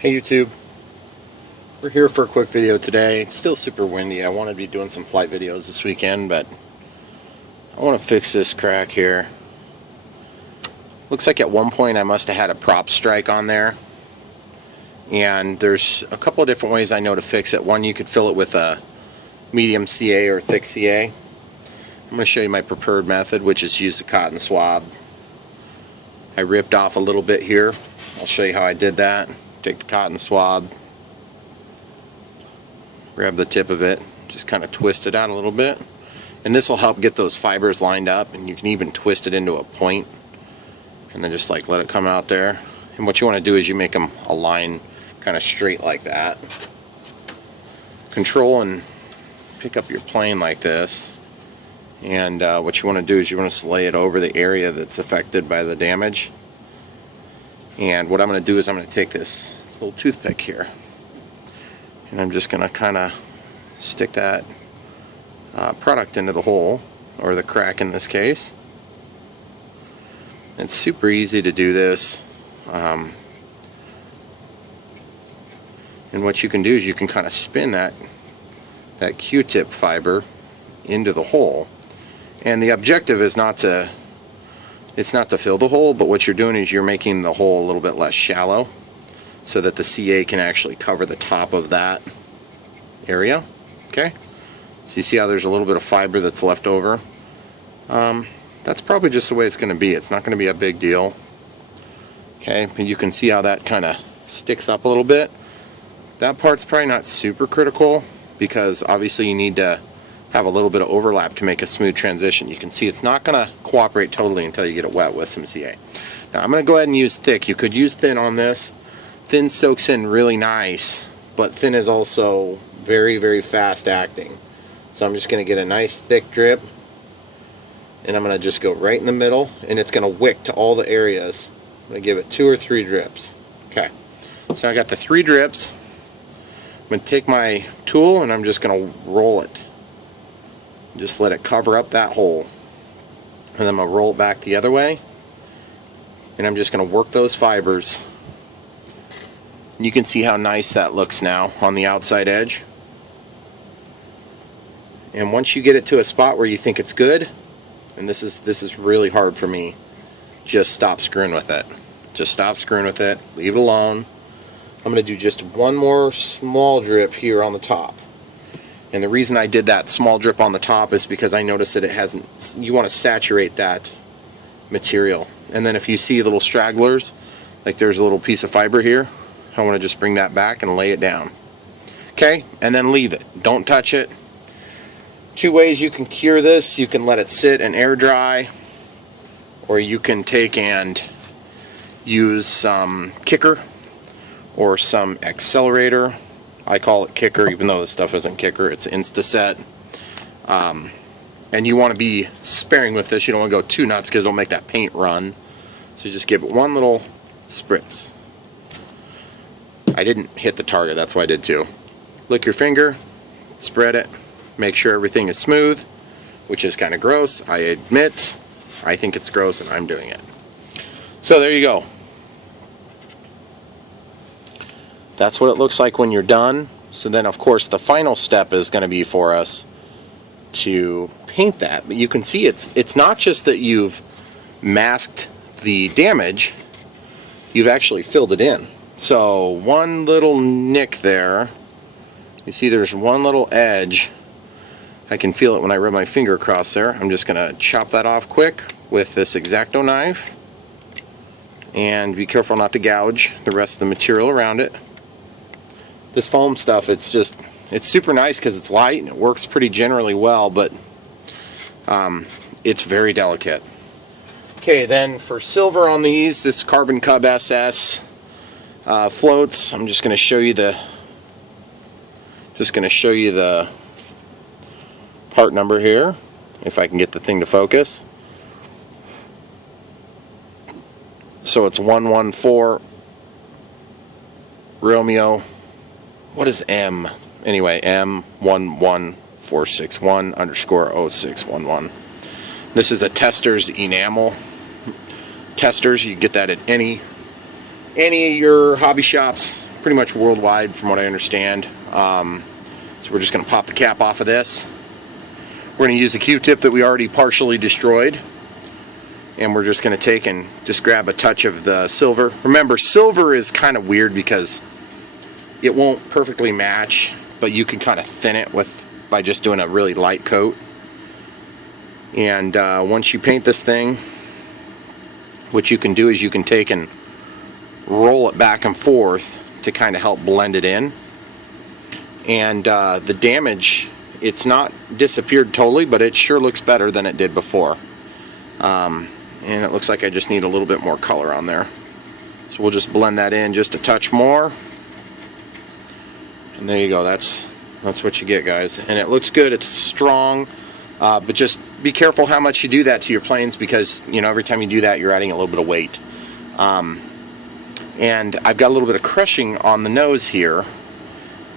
Hey YouTube, we're here for a quick video today. It's still super windy. I wanted to be doing some flight videos this weekend, but I want to fix this crack here. Looks like at one point I must have had a prop strike on there, and there's a couple of different ways I know to fix it. One, you could fill it with a medium CA or thick CA. I'm going to show you my preferred method, which is use a cotton swab. I ripped off a little bit here. I'll show you how I did that. Take the cotton swab, grab the tip of it, just kind of twist it out a little bit, and this will help get those fibers lined up, and you can even twist it into a point and then just like let it come out there. And what you want to do is you make them align kind of straight like that. Control and pick up your plane like this, and what you want to do is you want to lay it over the area that's affected by the damage. And what I'm going to do is I'm going to take this little toothpick here, and I'm just going to kind of stick that product into the hole, or the crack in this case. It's super easy to do this, and what you can do is you can kind of spin that Q-tip fiber into the hole, and the objective is not to fill the hole, but what you're doing is you're making the hole a little bit less shallow so that the CA can actually cover the top of that area. Okay, so you see how there's a little bit of fiber that's left over. That's probably just the way it's going to be. It's not going to be a big deal. Okay, but you can see how that kind of sticks up a little bit. That part's probably not super critical, because obviously you need to have a little bit of overlap to make a smooth transition. You can see it's not going to cooperate totally until you get it wet with some CA. Now I'm going to go ahead and use thick. You could use thin on this. Thin soaks in really nice, but thin is also very, very fast acting. So I'm just going to get a nice thick drip, and I'm going to just go right in the middle, and it's going to wick to all the areas. I'm going to give it 2 or 3 drips. Okay, so I got the 3 drips. I'm going to take my tool and I'm just going to roll it. Just let it cover up that hole, and then I'm going to roll it back the other way, and I'm just going to work those fibers. And you can see how nice that looks now on the outside edge. And once you get it to a spot where you think it's good, and this is really hard for me, just stop screwing with it. Just stop screwing with it, leave it alone. I'm going to do just one more small drip here on the top. And the reason I did that small drip on the top is because I noticed that it hasn't, you want to saturate that material. And then if you see little stragglers, like there's a little piece of fiber here, I want to just bring that back and lay it down. Okay, and then leave it. Don't touch it. 2 ways you can cure this. You can let it sit and air dry, or you can take and use some kicker or some accelerator. I call it kicker, even though this stuff isn't kicker, it's Instaset. And you want to be sparing with this. You don't want to go too nuts, because it'll make that paint run. So you just give it one little spritz. I didn't hit the target, that's why I did 2. Lick your finger, spread it, make sure everything is smooth, which is kind of gross. I admit, I think it's gross, and I'm doing it. So there you go. That's what it looks like when you're done. So then, of course, the final step is going to be for us to paint that. But you can see it's not just that you've masked the damage, you've actually filled it in. So one little nick there, you see there's one little edge. I can feel it when I rub my finger across there. I'm just going to chop that off quick with this X-Acto knife. And be careful not to gouge the rest of the material around it. This foam stuff, it's super nice because it's light and it works pretty generally well, but it's very delicate. Okay, then for silver on these, this Carbon Cub SS floats. I'm just going to show you the part number here, if I can get the thing to focus. So it's 114 Romeo. What is M? Anyway, M11461_0611. This is a Tester's enamel. Testers, you can get that at any of your hobby shops. pretty much worldwide from what I understand. So we're just going to pop the cap off of this. We're going to use a Q-tip that we already partially destroyed, and we're just going to take and just grab a touch of the silver. Remember, silver is kind of weird because it won't perfectly match, but you can kind of thin it by just doing a really light coat. And once you paint this thing, what you can do is you can take and roll it back and forth to kind of help blend it in. And the damage, it's not disappeared totally, but it sure looks better than it did before. And it looks like I just need a little bit more color on there. So we'll just blend that in just a touch more. And there you go. That's what you get, guys. And it looks good. It's strong. But just be careful how much you do that to your planes, because, you know, every time you do that, you're adding a little bit of weight. And I've got a little bit of crushing on the nose here.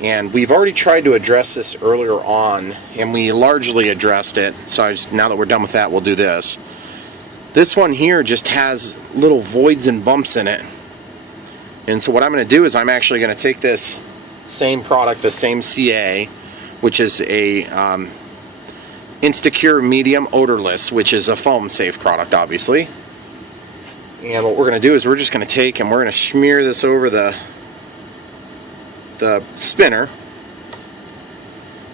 And we've already tried to address this earlier on, and we largely addressed it. So now that we're done with that, we'll do this. This one here just has little voids and bumps in it. And so what I'm going to do is I'm actually going to take this same product, the same CA, which is a Instacure Medium Odorless, which is a foam safe product, obviously. And what we're going to do is we're just going to take and we're going to smear this over the spinner,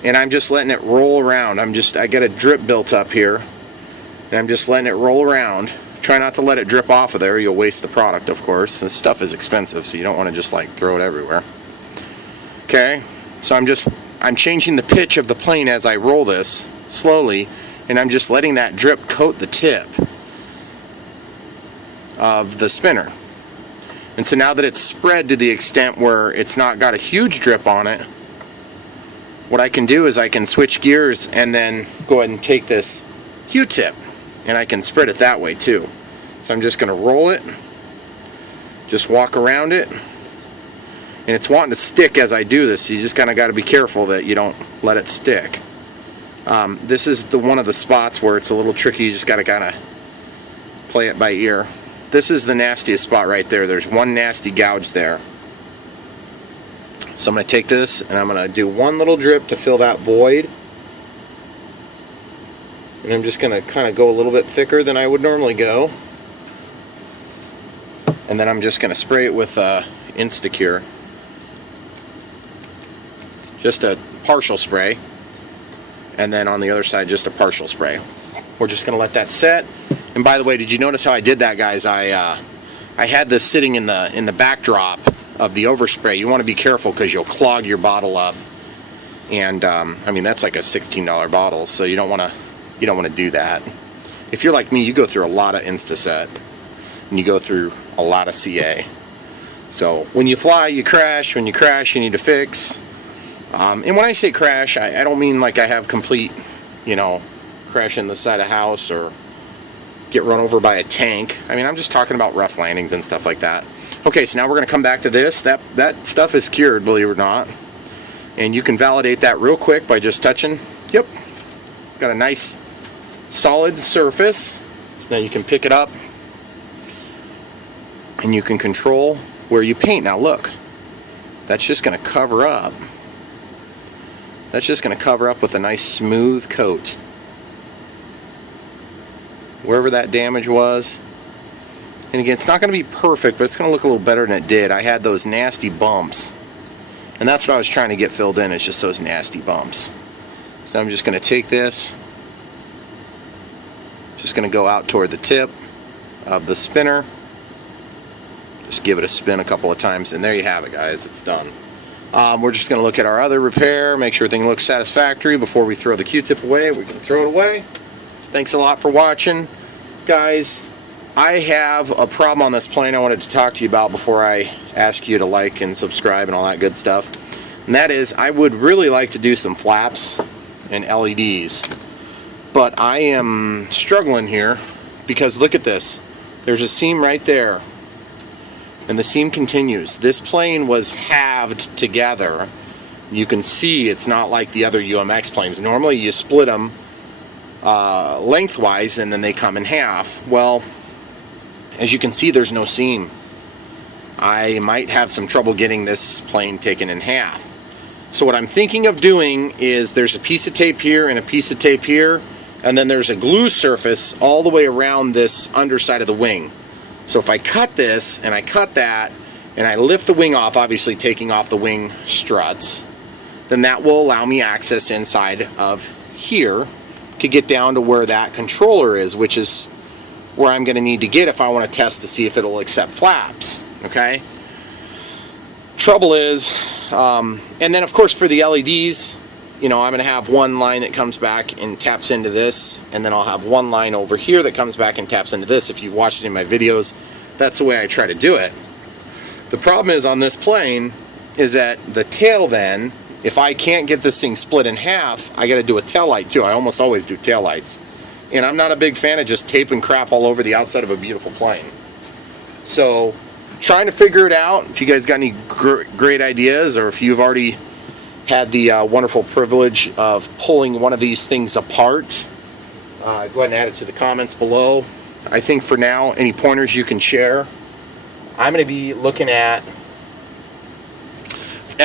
and I'm just letting it roll around. I got a drip built up here, and I'm just letting it roll around. Try not to let it drip off of there. You'll waste the product, of course. This stuff is expensive, so you don't want to just like throw it everywhere. Okay, so I'm changing the pitch of the plane as I roll this slowly, and I'm just letting that drip coat the tip of the spinner. And so now that it's spread to the extent where it's not got a huge drip on it, what I can do is I can switch gears and then go ahead and take this Q-tip, and I can spread it that way too. So I'm just going to roll it, just walk around it, and it's wanting to stick as I do this, so you just kind of got to be careful that you don't let it stick. This is one of the spots where it's a little tricky. You just got to kind of play it by ear. This is the nastiest spot right there. There's one nasty gouge there. So I'm going to take this and I'm going to do one little drip to fill that void. And I'm just going to kind of go a little bit thicker than I would normally go. And then I'm just going to spray it with Instacure. Just a partial spray. And then on the other side, just a partial spray. We're just going to let that set. And by the way, did you notice how I did that, guys? I had this sitting in the backdrop of the overspray. You want to be careful because you'll clog your bottle up. And I mean, that's like a $16 bottle, so you don't want to do that. If you're like me, you go through a lot of Instaset and you go through a lot of CA. So when you fly, you crash. When you crash, you need to fix. And when I say crash, I don't mean like I have complete, you know, crash in the side of a house or get run over by a tank. I mean, I'm just talking about rough landings and stuff like that. Okay, so now we're going to come back to this. That stuff is cured, believe it or not. And you can validate that real quick by just touching. Yep. Got a nice solid surface. So now you can pick it up and you can control where you paint. Now look, that's just going to cover up. That's just going to cover up with a nice smooth coat. Wherever that damage was. And again, it's not going to be perfect, but it's going to look a little better than it did. I had those nasty bumps. And that's what I was trying to get filled in, is just those nasty bumps. So I'm just going to take this. Just going to go out toward the tip of the spinner. Just give it a spin a couple of times, and there you have it, guys. It's done. We're just going to look at our other repair, make sure everything looks satisfactory before we throw the Q-tip away. We can throw it away. Thanks a lot for watching, guys. I have a problem on this plane I wanted to talk to you about before I ask you to like and subscribe and all that good stuff. And that is, I would really like to do some flaps and LEDs. But I am struggling here because look at this. There's a seam right there. And the seam continues. This plane was halved together. You can see it's not like the other UMX planes. Normally you split them lengthwise and then they come in half. Well, as you can see, there's no seam. I might have some trouble getting this plane taken in half. So what I'm thinking of doing is there's a piece of tape here and a piece of tape here, and then there's a glue surface all the way around this underside of the wing. So if I cut this and I cut that and I lift the wing off, obviously taking off the wing struts, then that will allow me access inside of here to get down to where that controller is, which is where I'm going to need to get if I want to test to see if it'll accept flaps. Okay? Trouble is, and then of course for the LEDs, you know, I'm going to have one line that comes back and taps into this, and then I'll have one line over here that comes back and taps into this. If you've watched it in my videos, that's the way I try to do it. The problem is on this plane is that the tail, then, if I can't get this thing split in half, I got to do a tail light too. I almost always do tail lights. And I'm not a big fan of just taping crap all over the outside of a beautiful plane. So, trying to figure it out. If you guys got any great ideas, or if you've already had the wonderful privilege of pulling one of these things apart, go ahead and add it to the comments below. I think for now, any pointers you can share. I'm going to be looking at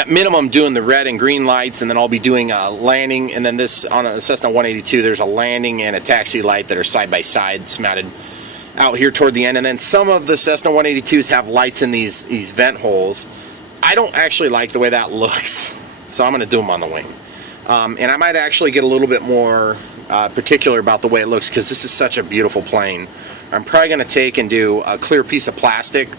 minimum doing the red and green lights, and then I'll be doing a landing, and then this on a Cessna 182 there's a landing and a taxi light that are side by side mounted out here toward the end. And then some of the Cessna 182s have lights in these vent holes. I don't actually like the way that looks, so I'm going to do them on the wing. And I might actually get a little bit more particular about the way it looks, because this is such a beautiful plane. I'm probably going to take and do a clear piece of plastic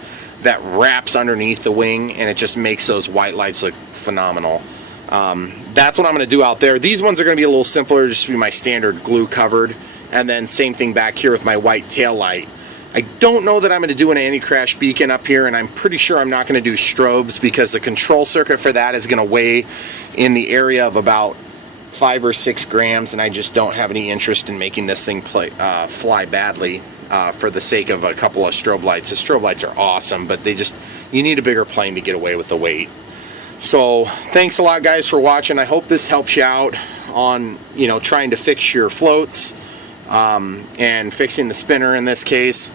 that wraps underneath the wing, and it just makes those white lights look phenomenal. That's what I'm going to do out there. These ones are going to be a little simpler, just be my standard glue covered. And then same thing back here with my white tail light. I don't know that I'm going to do an anti-crash beacon up here, and I'm pretty sure I'm not going to do strobes, because the control circuit for that is going to weigh in the area of about 5 or 6 grams, and I just don't have any interest in making this thing fly badly for the sake of a couple of strobe lights. The strobe lights are awesome, but you need a bigger plane to get away with the weight. So thanks a lot, guys, for watching. I hope this helps you out on, you know, trying to fix your floats and fixing the spinner in this case.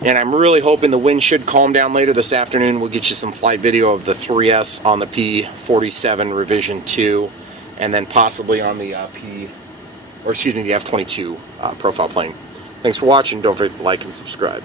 And I'm really hoping the wind should calm down later this afternoon. We'll get you some flight video of the 3S on the P47 revision 2, and then possibly on the the F-22 profile plane. Thanks for watching. Don't forget to like and subscribe.